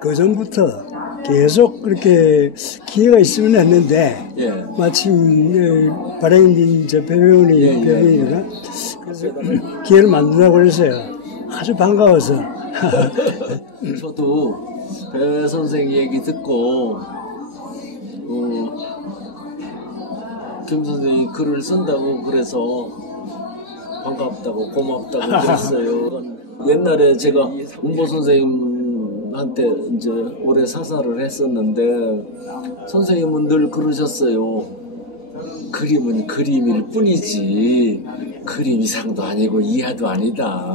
그 전부터 계속 그렇게 기회가 있으면 했는데 예. 마침 발행진 저 배우이가 그래서 기회를 만든다고 그랬어요. 아주 반가워서. 저도 배 선생 얘기 듣고 김 선생이 글을 쓴다고 그래서 반갑다고 고맙다고 그랬어요. 옛날에 제가 문보 선생님한테 이제 오래 사사를 했었는데 선생님은 늘 그러셨어요. 그림은 그림일 뿐이지 그림 이상도 아니고 이하도 아니다.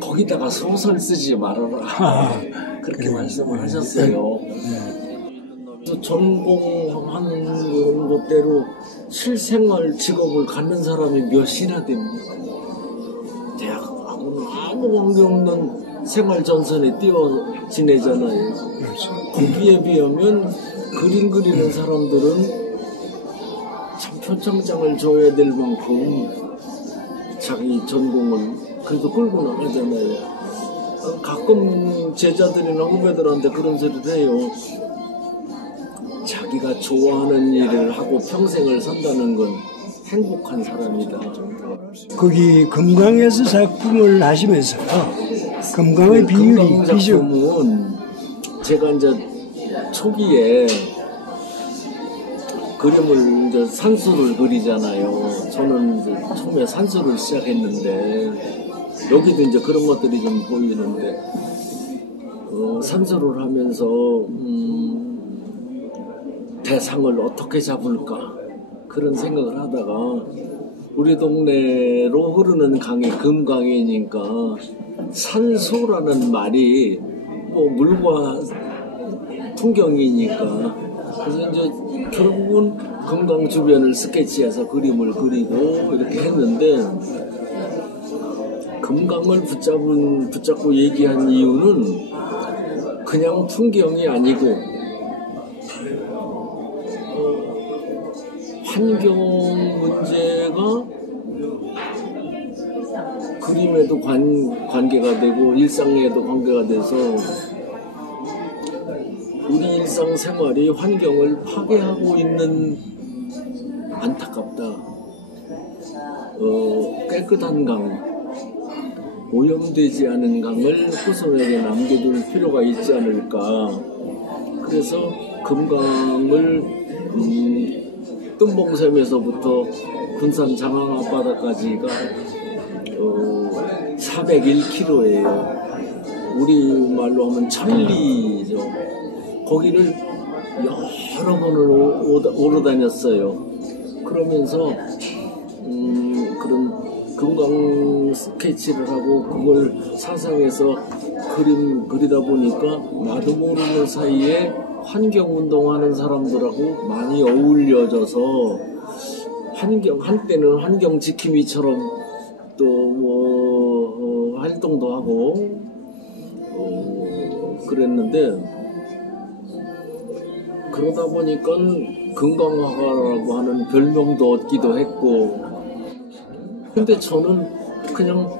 거기다가 소설 쓰지 말아라. 그렇게 말씀을 하셨어요. 전공하는 것대로 실생활 직업을 갖는 사람이 몇이나 됩니다. 대학하고는 아무 관계없는 생활 전선에 뛰어 지내잖아요. 거기에 비하면 그림 그리는 사람들은 참 표창장을 줘야 될 만큼 자기 전공을 그래도 끌고 나가잖아요. 가끔 제자들이나 후배들한테 그런 소리를 해요. 자기가 좋아하는 일을 하고 평생을 산다는 건 행복한 사람이다. 거기 금강에서 작품을 하시면서 금강의 비율이 작품은 제가 이제 초기에 그림을 이제 산수를 그리잖아요. 저는 이제 처음에 산수를 시작했는데 여기도 이제 그런 것들이 좀 보이는데 산수를 하면서 대상을 어떻게 잡을까 그런 생각을 하다가 우리 동네로 흐르는 강이 금강이니까 산수라는 말이 뭐 물과 풍경이니까 그래서 이제 결국은 금강 주변을 스케치해서 그림을 그리고 이렇게 했는데 금강을 붙잡고 얘기한 이유는 그냥 풍경이 아니고 환경 문제가 그림에도 관계가 되고 일상에도 관계가 돼서 우리 일상생활이 환경을 파괴하고 있는 안타깝다. 깨끗한 강, 오염되지 않은 강을 후손에게 남겨둘 필요가 있지 않을까. 그래서 금강을 뜸봉샘에서부터 군산 장항 앞바다까지가 401km예요. 우리말로 하면 천리죠. 거기를 여러 번을 오러 다녔어요. 그러면서 그런 금강 스케치를 하고 그걸 사상에서 그림 그리다 보니까 나도 모르는 사이에 환경운동하는 사람들하고 많이 어울려져서 한때는 환경지킴이처럼 또 뭐 활동도 하고 그랬는데 그러다 보니까 금강화가라고 하는 별명도 얻기도 했고 근데 저는 그냥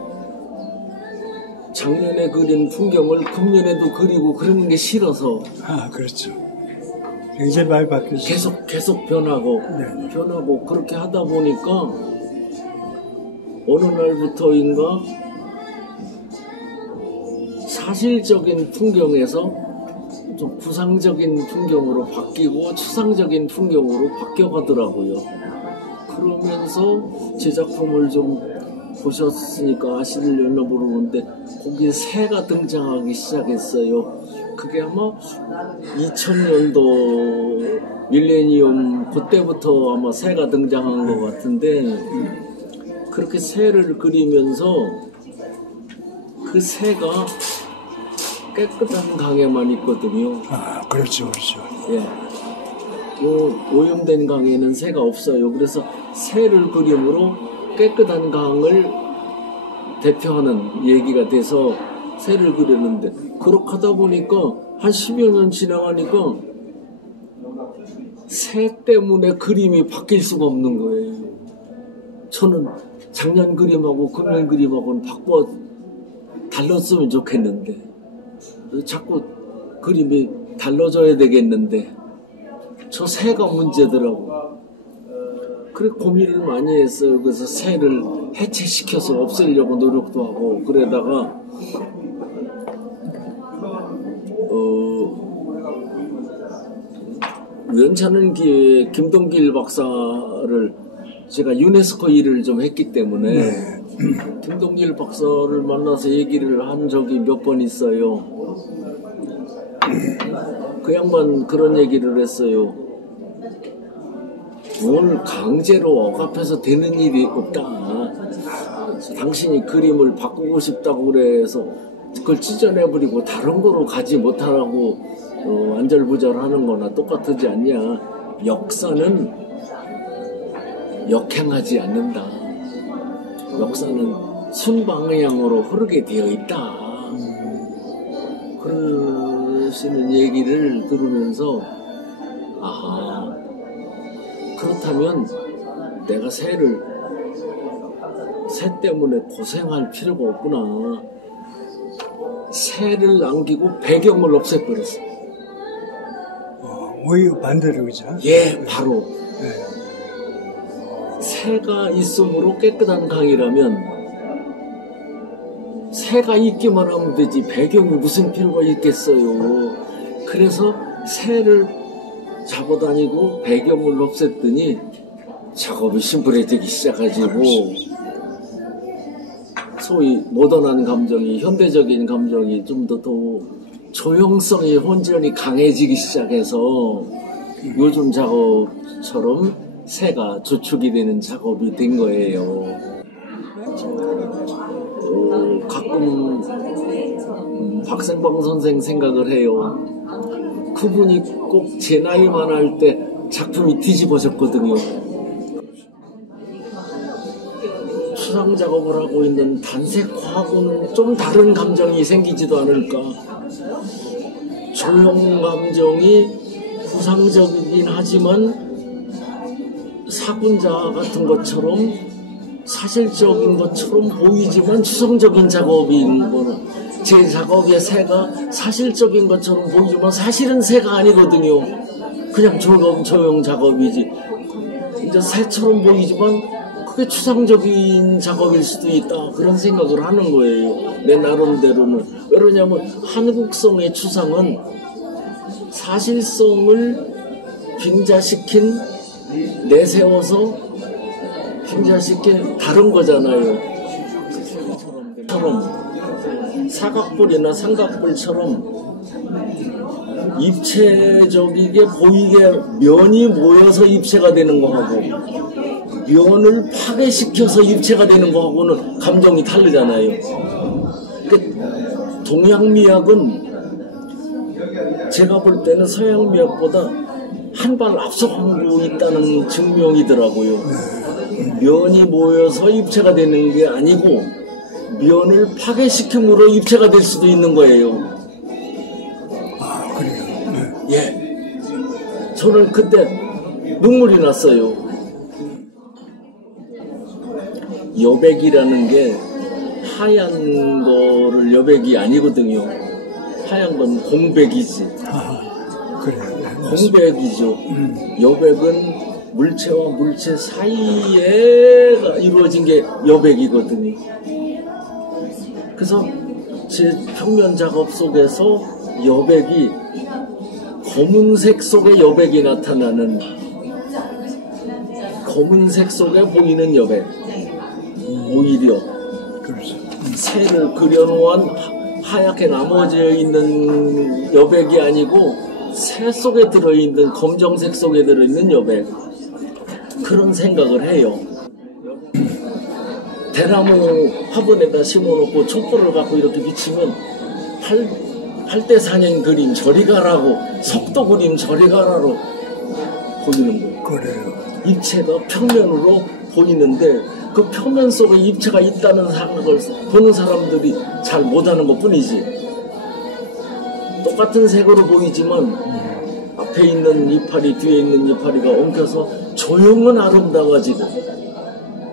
작년에 그린 풍경을 금년에도 그리고 그러는 게 싫어서 그렇죠. 굉장히 많이 바뀌었어요. 계속 변하고 네. 변하고 그렇게 하다 보니까 어느 날부터인가 사실적인 풍경에서 좀 부상적인 풍경으로 바뀌고 추상적인 풍경으로 바뀌어가더라고요. 그러면서 제 작품을 좀 보셨으니까 아시려나 모르는데 거기에 새가 등장하기 시작했어요. 그게 아마 2000년도 밀레니엄 그때부터 아마 새가 등장한 것 같은데 그렇게 새를 그리면서 그 새가 깨끗한 강에만 있거든요. 그렇죠, 그렇죠. 예. 오염된 강에는 새가 없어요. 그래서 새를 그림으로 깨끗한 강을 대표하는 얘기가 돼서 새를 그렸는데 그렇게 하다 보니까 한 10여 년 지나가니까 새 때문에 그림이 바뀔 수가 없는 거예요. 저는 작년 그림하고 금년 그림하고는 바꿔 달랐으면 좋겠는데 자꾸 그림이 달라져야 되겠는데 저 새가 문제더라고. 그래 고민을 많이 했어요. 그래서 새를 해체시켜서 없애려고 노력도 하고 그러다가 우연찮은 기회에 김동길 박사를 제가 유네스코 일을 좀 했기 때문에 김동길 박사를 만나서 얘기를 한 적이 몇 번 있어요. 그 양반 그런 얘기를 했어요. 뭘 강제로 억압해서 되는 일이 없다. 당신이 그림을 바꾸고 싶다고 그래서 그걸 찢어내버리고 다른 거로 가지 못하라고 안절부절하는 거나 똑같지 않냐. 역사는 역행하지 않는다. 역사는 순방향으로 흐르게 되어 있다. 그러시는 얘기를 들으면서 아 그렇다면 내가 새 때문에 고생할 필요가 없구나. 새를 남기고 배경을 없애버렸어. 오히려 반대로 그죠? 예, 바로. 새가 있으므로 깨끗한 강이라면 새가 있기만 하면 되지 배경이 무슨 필요가 있겠어요. 그래서 새를 잡아다니고 배경을 없앴더니 작업이 심플해지기 시작하지고 소위 모던한 감정이 현대적인 감정이 좀 더 조형성이 혼전이 강해지기 시작해서 요즘 작업처럼 새가 주축이 되는 작업이 된 거예요. 가끔 박생방 선생 생각을 해요. 그분이 꼭 제 나이만 할 때 작품이 뒤집어졌거든요. 추상 작업을 하고 있는 단색화하고는 좀 다른 감정이 생기지도 않을까. 조형 감정이 구상적이긴 하지만 사군자 같은 것처럼 사실적인 것처럼 보이지만 추상적인 작업인 거는 제 작업의 새가 사실적인 것처럼 보이지만 사실은 새가 아니거든요. 그냥 조형 작업이지. 이제 새처럼 보이지만 그게 추상적인 작업일 수도 있다. 그런 생각을 하는 거예요. 내 나름대로는. 왜냐하면 한국성의 추상은 사실성을 빙자시킨 내세워서 빙자시킨 다른 거잖아요. 사각뿔이나 삼각뿔처럼 입체적이게 보이게 면이 모여서 입체가 되는 거하고 면을 파괴시켜서 입체가 되는 거하고는 감정이 다르잖아요. 그러니까 동양미학은 제가 볼 때는 서양미학보다 한 발 앞서가고 있다는 증명이더라고요. 면이 모여서 입체가 되는 게 아니고 면을 파괴시킴으로 입체가 될 수도 있는 거예요. 아, 그래요? 예. 저는 그때 눈물이 났어요. 여백이라는 게 하얀 거를 여백이 아니거든요. 하얀 건 공백이지. 아, 그래요. 공백이죠. 여백은 물체와 물체 사이에 이루어진 게 여백이거든요. 그래서 제 평면 작업 속에서 여백이 검은색 속에 여백이 나타나는 검은색 속에 보이는 여백. 오히려 새를 그려놓은 하얗게 나머져 있는 여백이 아니고 새 속에 들어있는 검정색 속에 들어있는 여백. 그런 생각을 해요. 대나무 화분에다 심어놓고 촛불을 갖고 이렇게 비치면 8대 사냥 그림 저리 가라고 속도 그림 저리 가라로 보이는 거예요. 그래요. 입체가 평면으로 보이는데 그 평면 속에 입체가 있다는 생각을 보는 사람들이 잘 못하는 것 뿐이지. 똑같은 색으로 보이지만 앞에 있는 이파리 뒤에 있는 이파리가 엉켜서 조형은 아름다워지고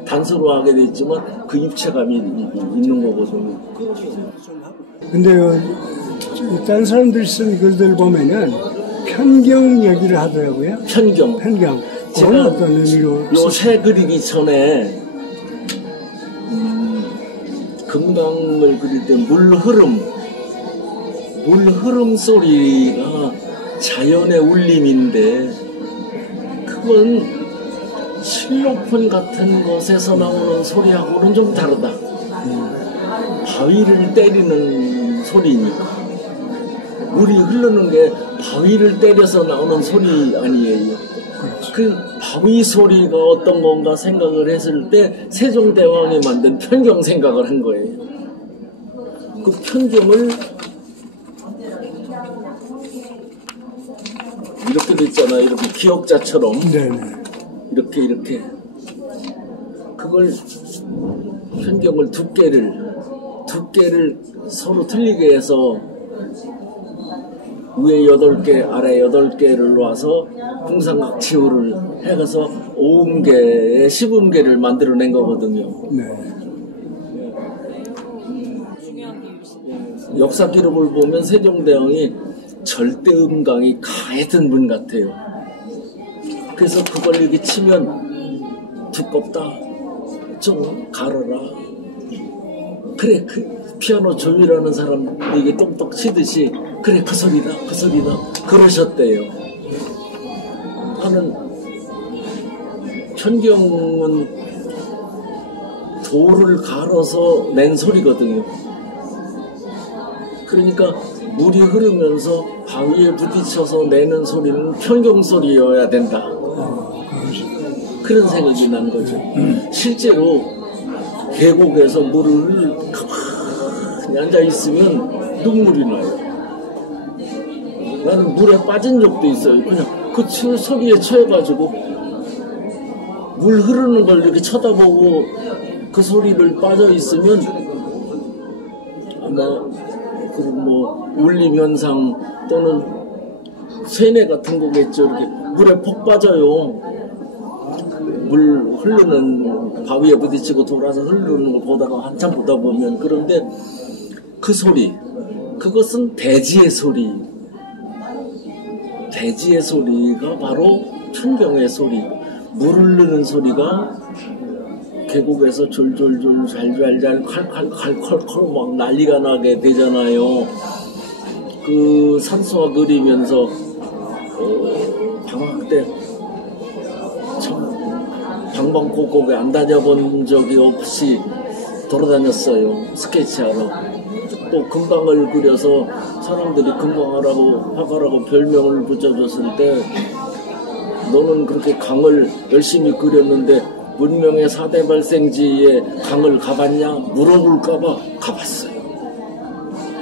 단순화하게 돼 있지만 그 입체감이 있는 거거든요. 근데 다른 사람들이 쓴 글들 보면은 편경 얘기를 하더라고요. 편경. 그건 어떤 의미로? 요새 그리기 전에 금강을 그릴 때 물 흐름 소리가 자연의 울림인데 그건 실로폰 같은 곳에서 나오는 소리하고는 좀 다르다. 바위를 때리는 소리니까. 물이 흐르는 게 바위를 때려서 나오는 소리 아니에요. 그 바위 소리가 어떤 건가 생각을 했을 때 세종대왕이 만든 편경 생각을 한 거예요. 그 편경을 이렇게 됐잖아요. 이렇게 기역자처럼. 네네. 이렇게 그걸 편경을 두께를 서로 틀리게 해서 위에 8개 아래 8개를 놔서 풍산각치우를 해서 5음계에 10음계를 만들어낸 거거든요. 네. 역사 기록을 보면 세종대왕이 절대음강이 가했던 분 같아요. 그래서 그걸 이렇게 치면 두껍다, 좀 가르라. 그래, 그 피아노 조율하는 사람 이게 똑똑 치듯이 그래 그 소리다 그러셨대요. 하는 편경은 돌을 갈아서 낸 소리거든요. 그러니까 물이 흐르면서 바위에 부딪혀서 내는 소리는 편경 소리여야 된다. 그런 생각이 난 거죠. 실제로 계곡에서 물을 가만히 앉아있으면 눈물이 나요. 나는 물에 빠진 적도 있어요. 그냥 그 소리에 처해가지고 물 흐르는 걸 이렇게 쳐다보고 그 소리를 빠져있으면 아마 그런 뭐 울림 현상 또는 쇠뇌 같은 거겠죠. 이렇게 물에 푹 빠져요. 물 흐르는 바위에 부딪히고 돌아서 흐르는 걸 보다가 한참 보다 보면. 그런데 그 소리, 그것은 대지의 소리. 대지의 소리가 바로 편경의 소리. 물 흐르는 소리가 계곡에서 졸졸졸 잘잘잘 칼칼칼칼칼 막 난리가 나게 되잖아요. 그 산수화 그리면서 방학 때 방방곡곡에 안 다녀본 적이 없이 돌아다녔어요. 스케치하러. 또 금강을 그려서 사람들이 금강하라고 화가라고 별명을 붙여줬을 때 너는 그렇게 강을 열심히 그렸는데 문명의 4대 발생지에 강을 가봤냐? 물어볼까봐 가봤어요.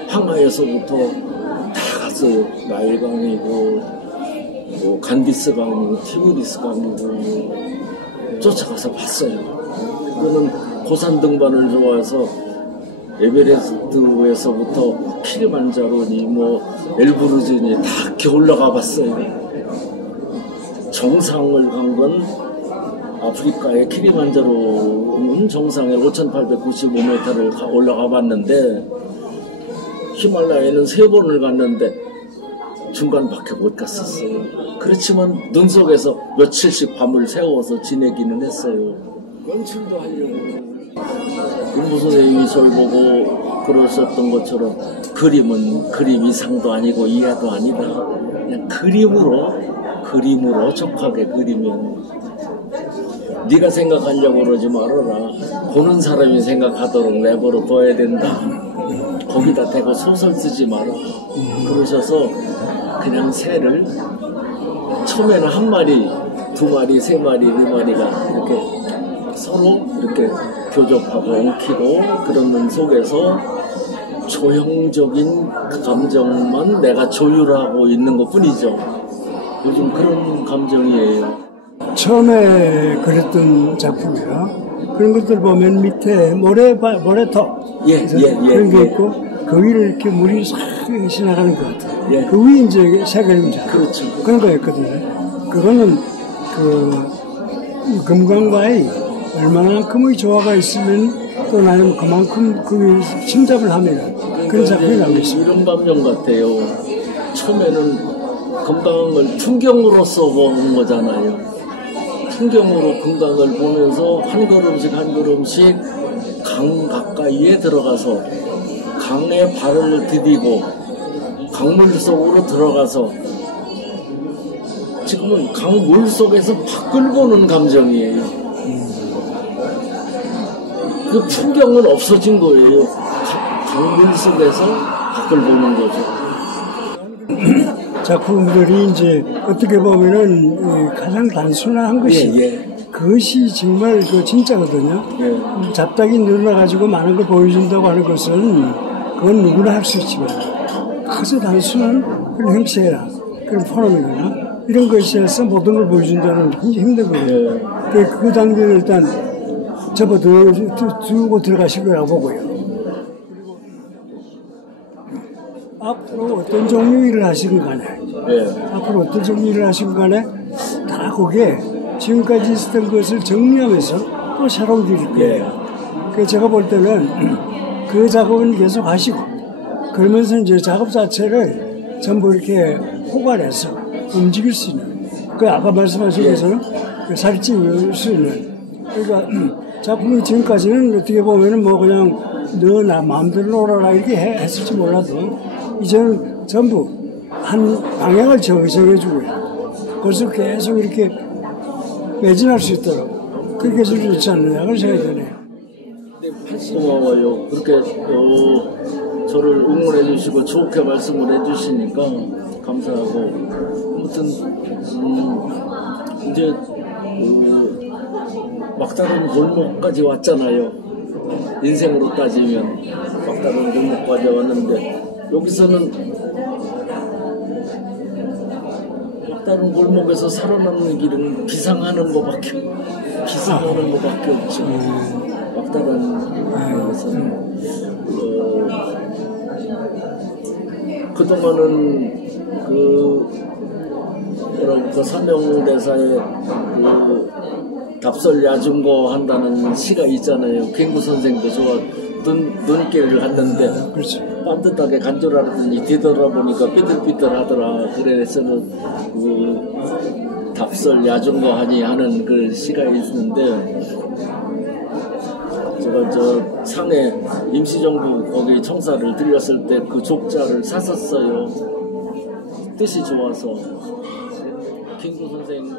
황하에서부터 다 갔어요. 나일강이고 뭐 간디스강이고 티그리스강이고 쫓아가서 봤어요. 그는 고산 등반을 좋아해서 에베레스트에서부터 키리만자로니 뭐 엘브루즈니 다 이렇게 올라가 봤어요. 정상을 간 건 아프리카의 키리만자로는 정상에 5,895m를 올라가 봤는데 히말라야는 3번을 갔는데 중간밖에 못 갔었어요. 그렇지만 눈 속에서 며칠씩 밤을 새워서 지내기는 했어요. 연출도 하려고. 윤부 선생님이 저를 보고 그러셨던 것처럼 그림은 그림 이상도 아니고 이하도 아니다. 그냥 그림으로 족하게 그리면 네가 생각하려고 그러지 말아라. 보는 사람이 생각하도록 내버려 둬야 된다. 거기다 대고 소설 쓰지 마라. 그러셔서 그냥 새를 처음에는 1마리, 2마리, 3마리, 4마리가 이렇게 서로 이렇게 교접하고 엉키고 그러는 속에서 조형적인 감정만 내가 조율하고 있는 것 뿐이죠. 요즘 그런 감정이에요. 처음에 그렸던 작품이야. 그런 것들 보면 밑에 모래톱 그런 게 있고 그 위를 이렇게 물이 싹 지나가는 것 같아요. 그 위에 이제 새 그림자 그렇죠. 그런 거였거든요. 그거는 그 금강과의 얼마나큼의 조화가 있으면 또 나는 그만큼 그 침잡을 하면 그런 작품이 나오고 있습니다. 이런 감정 같아요. 처음에는 금강을 풍경으로서 본 거잖아요. 풍경으로 금강을 보면서 한 걸음씩 한 걸음씩 강 가까이에 들어가서 강에 발을 디디고 강물 속으로 들어가서 지금은 강물 속에서 밖을 보는 감정이에요. 그 풍경은 없어진 거예요. 강물 속에서 밖을 보는 거죠. 작품들이 이제 어떻게 보면은 가장 단순한 것이 그것이 정말 그 진짜거든요. 잡다기 늘어나가지고 많은 걸 보여준다고 하는 것은 그건 누구나 할 수 있지만 아주 단순한 그런 형체나 그런 포럼이거나 이런 것에서 모든 걸 보여준다는 게 굉장히 힘들거든요. 그 단계를 일단 접어두고 들어가실 거라고 보고요. 그리고 앞으로 어떤 종류 일을 하시건 간에 앞으로 어떤 종류 일을 하시건 간에 다 그게 지금까지 있었던 것을 정리하면서 또 새로운 길일 거예요. 그래서 제가 볼 때는 그 작업은 계속 하시고 그러면서 이제 작업 자체를 전부 이렇게 포괄해서 움직일 수 있는 그 아까 말씀하신 것처럼 살이 찌울 수 있는 그러니까 작품이 지금까지는 어떻게 보면은 뭐 그냥 너 나 마음대로 놀아라 이렇게 했을지 몰라도 이제는 전부 한 방향을 정해주고요. 그래서 계속 이렇게 매진할 수 있도록 그렇게 해줄 수 있지 않느냐 그런 생각이 드네요. 고마워요. 그렇게 저를 응원해 주시고 좋게 말씀을 해 주시니까 감사하고 아무튼 이제 막다른 골목까지 왔잖아요. 인생으로 따지면 막다른 골목까지 왔는데 여기서는 막다른 골목에서 살아남는 길은 비상하는 것밖에 없죠. 막다른 골목에서는 그동안은 뭐랄까 삼명대사의 답설 야중거 한다는 시가 있잖아요. 갱구 선생도 눈길을 갔는데 반듯하게 간 줄 알았더니 뒤돌아보니까 삐뚤삐뚤하더라. 그래서는 답설 야중거 하니 하는 그 시가 있는데 제가 저 상해 임시정부 거기 청사를 들렸을 때 그 족자를 샀었어요. 뜻이 좋아서 갱구 선생